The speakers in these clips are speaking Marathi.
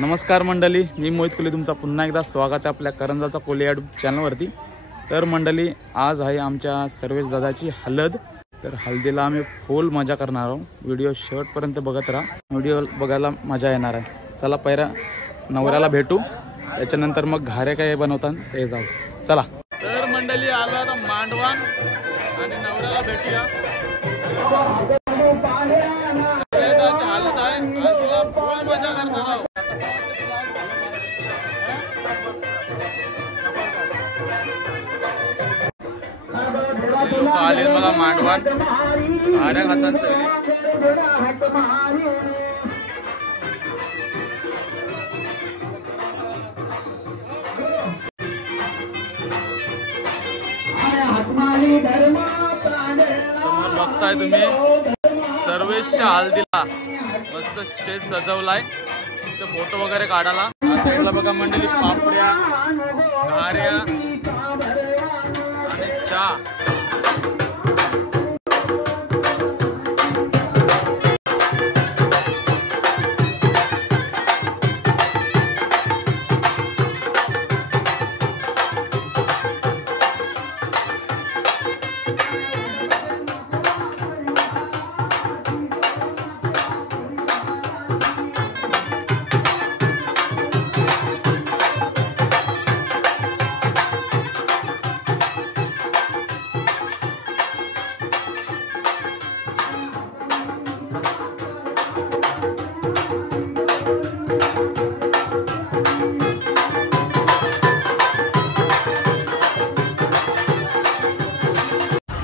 नमस्कार मंडळी, मी मोहित कोले तुमचा पुन्हा एकदा स्वागत आहे आपल्या करंजाचा कोले यूट्यूब चॅनलवरती। तर मंडळी, आज आहे आमच्या सर्वेश दादाची हळद। तर हळदीला आम्ही फुल मजा करणार आहोत। व्हिडिओ शेवटपर्यंत बघत राहा, व्हिडिओ बघायला मजा येणार आहे। चला पहिला नवऱ्याला भेटू, त्याच्यानंतर मग घारे काय बनवतात ते जाऊ। चला तर मंडळी, आला आता मांडवान आणि नवऱ्याला भेटूया। सर्वेदाची हळद आहे, हळदीला फुल मजा करणार आहोत। लोक आले मला मांडवान आऱ्या खातात सगळी। समोर बघताय तुम्ही सर्वेशच्या हळदीला मस्त स्टेज सजवलाय, तिथे फोटो वगैरे काढायला। साईडला बघा मंडळी, पापड्या, घाऱ्या आणि चहा।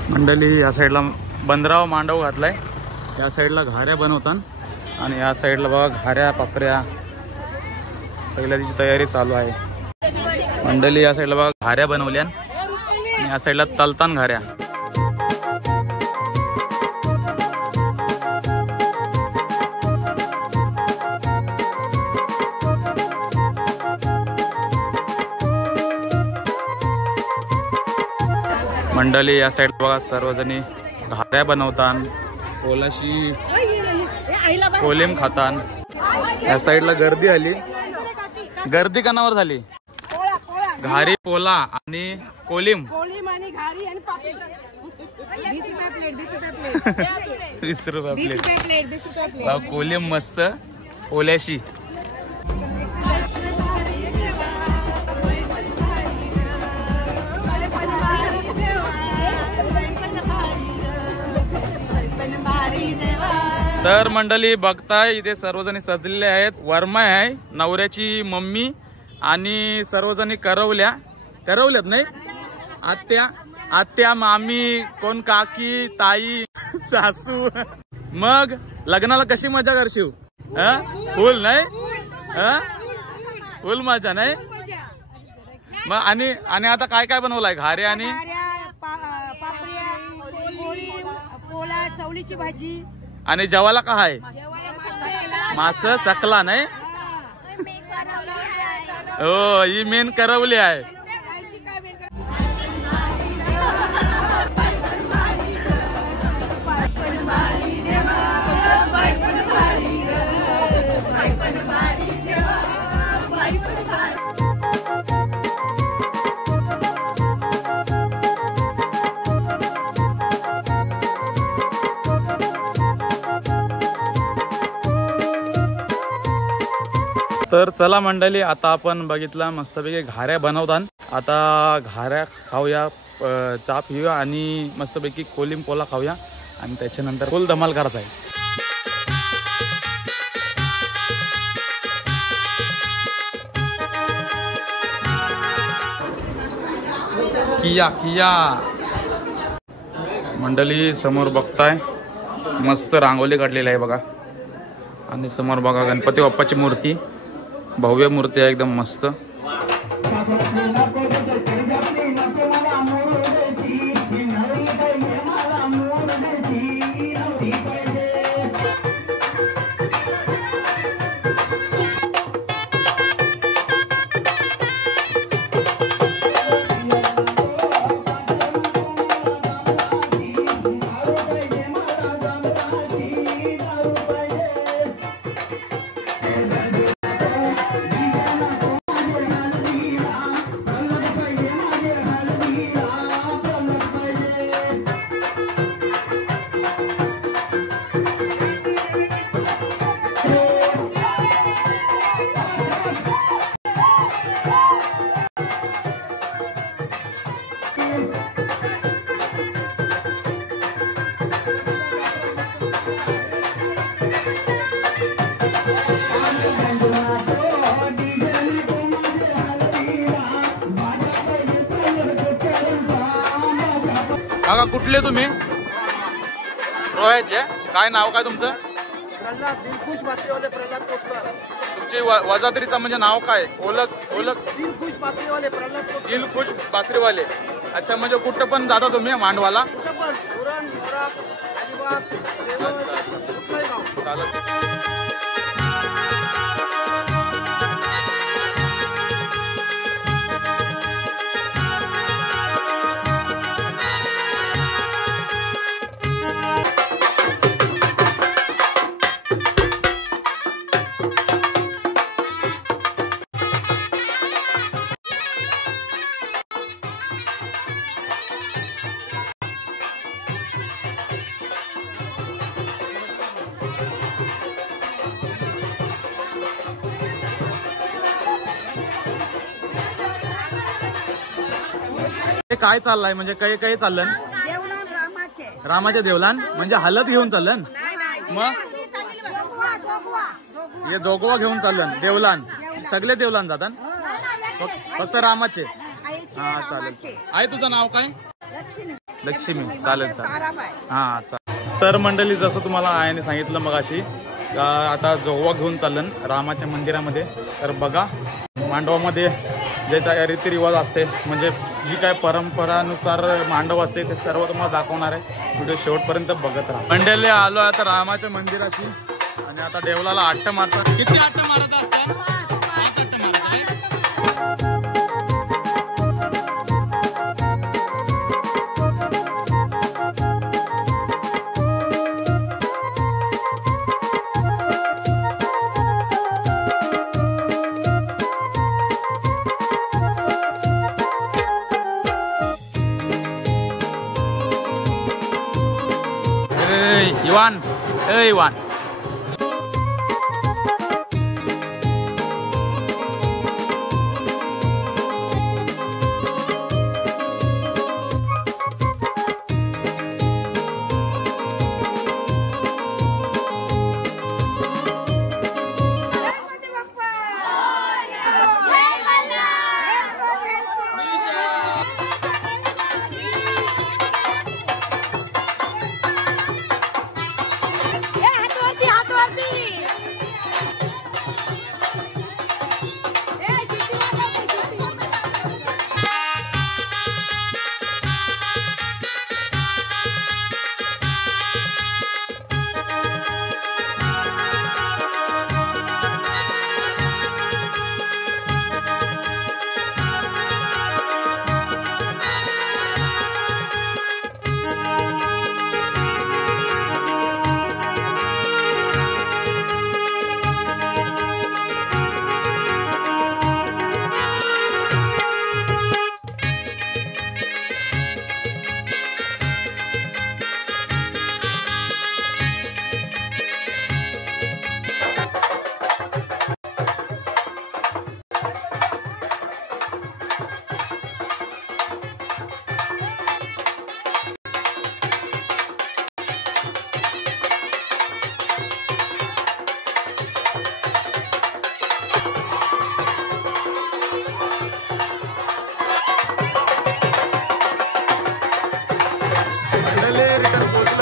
मंडळी, या साईडला बंदराव मांडव घातलाय, या साईडला घाऱ्या बनवतात आणि या साईडला बघा घाऱ्या, पापऱ्या सगळ्याची तयारी चालू आहे। मंडळी, या साईडला बघा घाऱ्या बनवल्या आणि या साईडला तलतान घाऱ्या। मंडळी, या साईड बघा सर्वजणी घाऱ्या बनवतात, पोलाशी कोलिम खातात। या साईडला गर्दी आली, गर्दी कणावर झाली? घारी, पोला आणि कोलिम। 20 रुपये प्लेट। कोलिम मस्त पोल्याशी। तर मंडळी बघताय, इथे सर्वजणी सजलेले आहेत। वर्मा आहे, नवऱ्याची मम्मी आणि सर्वजणी करवल्यात नाही, आत्या, मामी, कोण काकी, ताई, सासू। मग लग्नाला कशी मजा करशील? फुल नाही? फुल मजा नाही? मग आणि आता काय काय बनवलाय? घारे आणि चवळीची भाजी आणि जेवायला काय? मास सकला नाही? हो, ही मेन करवली आहे। तर चला मंडळी, आता आपण बघितला मस्तपैकी घाऱ्या बनवतात। आता घाऱ्या खाऊया, चहा पिऊया आणि मस्तपैकी कोलिम पोला खाऊया आणि त्याच्यानंतर फुल धमाल करायचा आहे। किया मंडळी, समोर बघताय मस्त रांगोली काढलेली आहे बघा, आणि समोर बघा गणपती बाप्पाची मूर्ती, भव्य मूर्ती आहे एकदम मस्त। काका कुठले तुम्ही? रोह्याचे. काय नाव काय तुमचं? दिलखुश बासरीवाले प्रल्हाद कोटकर. तुमची वजादरीचं म्हणजे नाव काय? ओळख दिलखुश बासरीवाले प्रल्हाद कोटकर. दिलखुश बासरीवाले. अच्छा, म्हणजे कुठं पण जाता तुम्ही मांडवाला? कुठं पण उरण मोराक अलिबाग रेवस कुठलंही गाव चालत. हे काय चाललंय म्हणजे काही चाललं? देवलान रामाचे. रामाच्या देवलान म्हणजे हलत घेऊन चाललं. मग हे जोगवा घेऊन चाललं देवलान. सगळे देवलान जातात फक्त रामाचे. हा चालेल. आहे तुझं नाव काय? लक्ष्मी. चालेल चालेल. हा चालेल. तर मंडळी जसं तुम्हाला आयाने सांगितलं मगाशी आता जोगवा घेऊन चाललं रामाच्या मंदिरामध्ये. तर बघा मांडवामध्ये जे रीतिरिवाज असते म्हणजे जी काय परंपरानुसार मांडव असते ते सर्व तुम्हाला दाखवणार आहे. व्हिडिओ शेवटपर्यंत बघत राहा. मंडळी आलो आता रामाच्या मंदिराशी आणि आता देवलाला आट्ट मारतात. किती आट्ट मारत असतात? 5 आट्ट मारतात. Iwan, Iwan.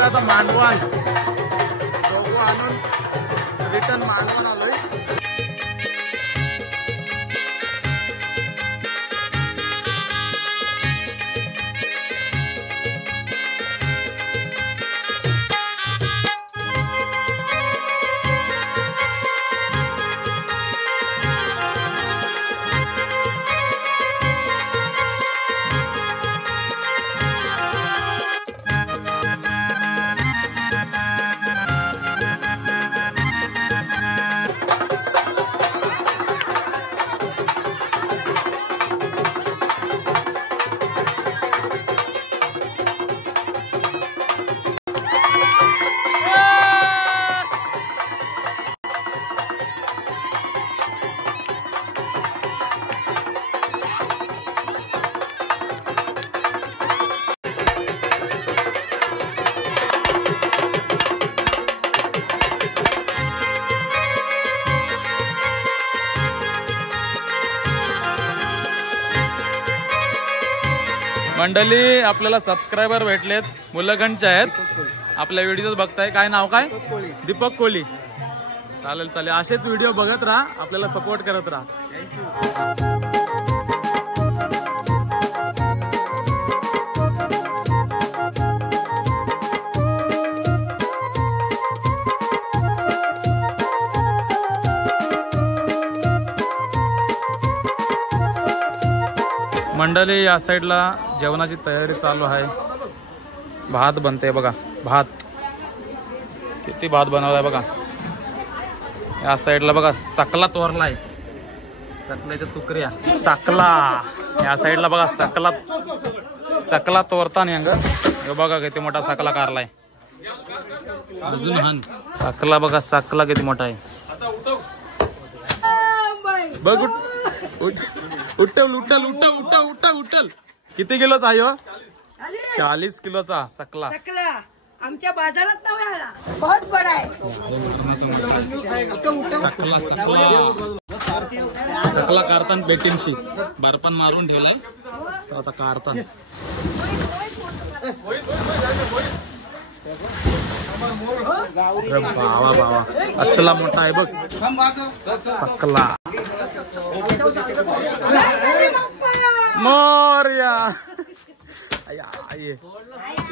आता मांडवान जोगवा आणून रिटर्न मांडवान आलोय. मंडळी आपल्याला सबस्क्रायबर भेटलेत, मुलगणचे आहेत, आपल्या व्हिडिओ बघताय. काय नाव काय? दीपक कोहली. चालेल चालेल, असेच व्हिडिओ बघत राहा, आपल्याला सपोर्ट करत राहा. मंडळी या साईडला जेवणाची तयारी चालू आहे. भात बनते बघा, भात किती भात बनवलाय बघा. या साईडला बघा सकला तोरलाय, सकल्याच्या तुकड्या, सकला. या साईडला बघा सकला तोरता नाही अंग, बघा किती मोठा सकला कारलाय. अजून हान सकला बघा, सकला किती मोठा आहे. बघ उठल. किती किलोचा आहे? 40 किलोचा सकला. सकला आमच्या बाजारात नाव आला, बहुत बडा आहे. सकला सकला कारतान बेटींशी बर्फान मारून ठेवलाय, तर आता कारतान. बावा असला मोठा आहे बघ सकला. मोर्या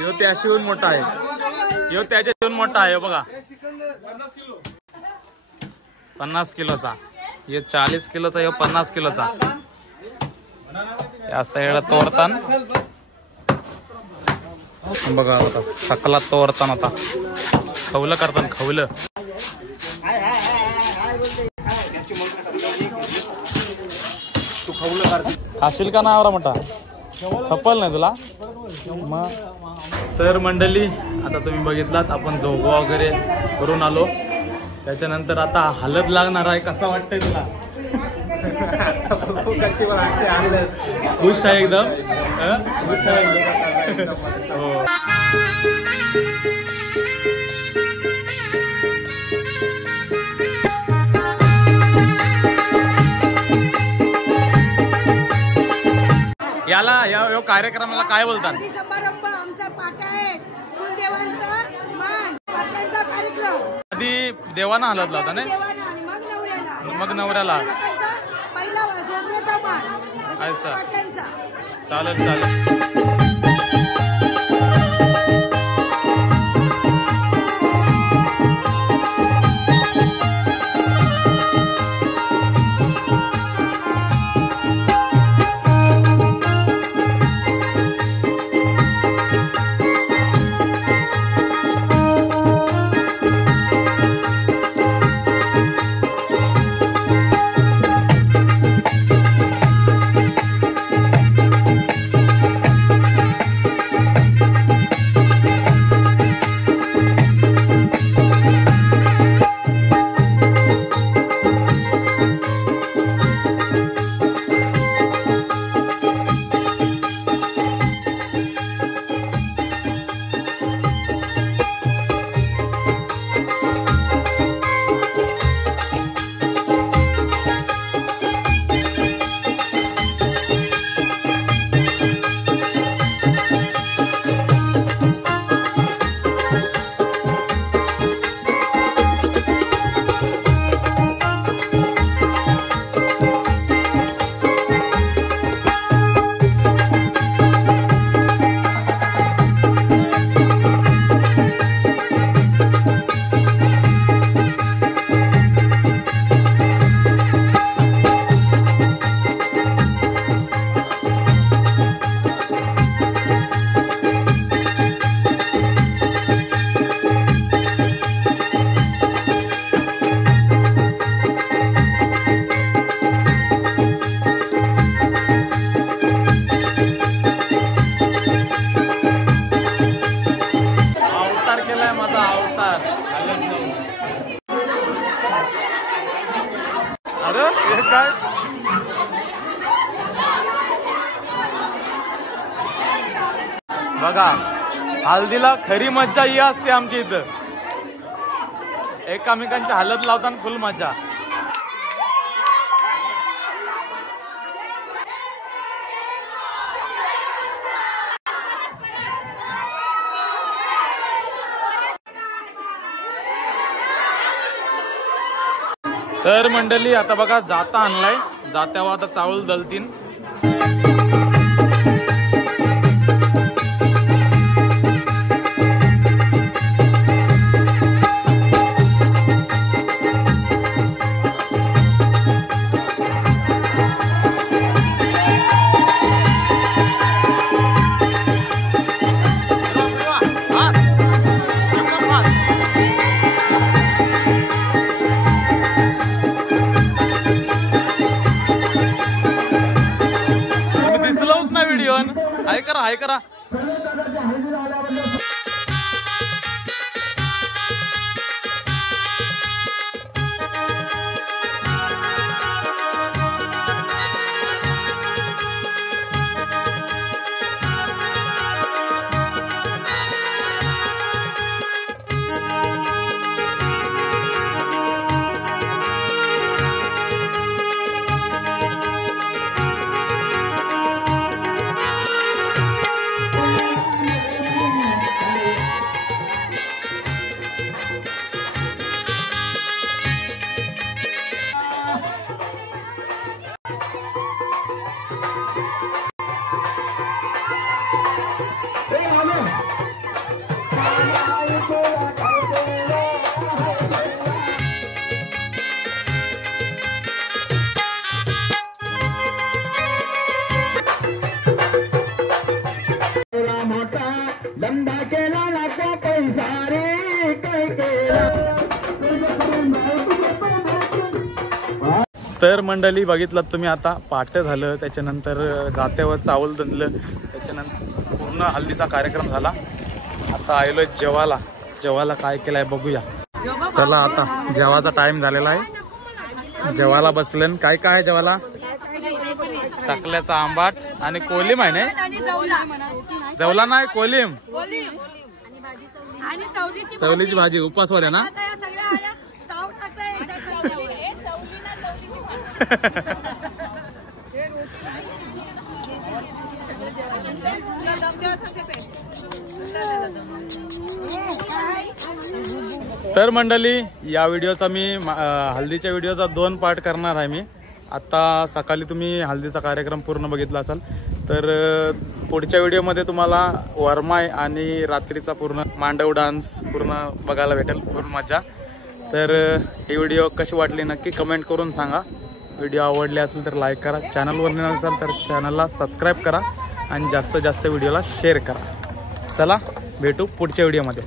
यो त्याशिवून मोठा आहे, यो त्याच्याशिवून मोठा आहे बघा. 50 किलोचा, हे 40 किलोचा, हे 50 किलोचा. या साईडला तोरतान बघा, आता सकला तोरतान आता खवलं करतान, खवलं. खाशील का ना आवरा मोठा, खपल नाही तुला मग. तर मंडळी आता तुम्ही बघितलात, आपण जोगवा वगैरे करून आलो. त्याच्यानंतर आता हलद लागणार आहे. कसा वाटतंय तुला? खुश आहे एकदम, खुश आहे एकदम. हो. याला या कार्यक्रमाला काय बोलतात? समारंभ आमचा पाठ आहे, कुलदेवांचा मान, पाटांचा कार्यक्रम. आधी देवाना हलद लावता नाही, मग नवऱ्याला पहिला जोडण्याचा मान ऐसा. पाटांचा. चालेल चालेल. काय बघा, हल्दीला खरी मज्जा ही असते आमच्या इथं. एकामेकांच्या हलत लावताना फुल मजा. तर मंडळी आता बघा जाता आणलाय, जात्यावर आता चावल दलतीन. हाय करा. तर मंडळी बघितलं तुम्ही आता पाट झालं, त्याच्यानंतर जात्यावर चावल दणलं, त्याच्यानंतर पूर्ण हल्दीचा कार्यक्रम झाला. आता आलोय जेवायला काय केलंय बघूया. चला आता जेवायचा टाइम झालेला आहे. जेवायला बसलं. काय काय आहे जेवायला? सकल्याचा आंबाट आणि कोलिम आहे ना? जवला नाही कोलिम, चवलीची भाजी. उपवासवाल्या ना? तर मंडळी या व्हिडिओचा मी हल्दीच्या व्हिडिओचा 2 पार्ट करणार आहे मी. आता सकाळी तुम्ही हल्दीचा कार्यक्रम पूर्ण बघितला असाल, तर पुढच्या व्हिडिओमध्ये तुम्हाला वरमाय आणि रात्रीचा पूर्ण मांडव डान्स पूर्ण बघायला भेटेल, पूर्ण मजा. तर ही व्हिडिओ कशी वाटली नक्की कमेंट करून सांगा. व्हिडिओ आवडले असेल तर लाईक करा, चॅनलवर नसाल तर चॅनलला सबस्क्राईब करा आणि जास्तीत जास्त व्हिडिओला शेअर करा. चला भेटू पुढच्या व्हिडिओमध्ये.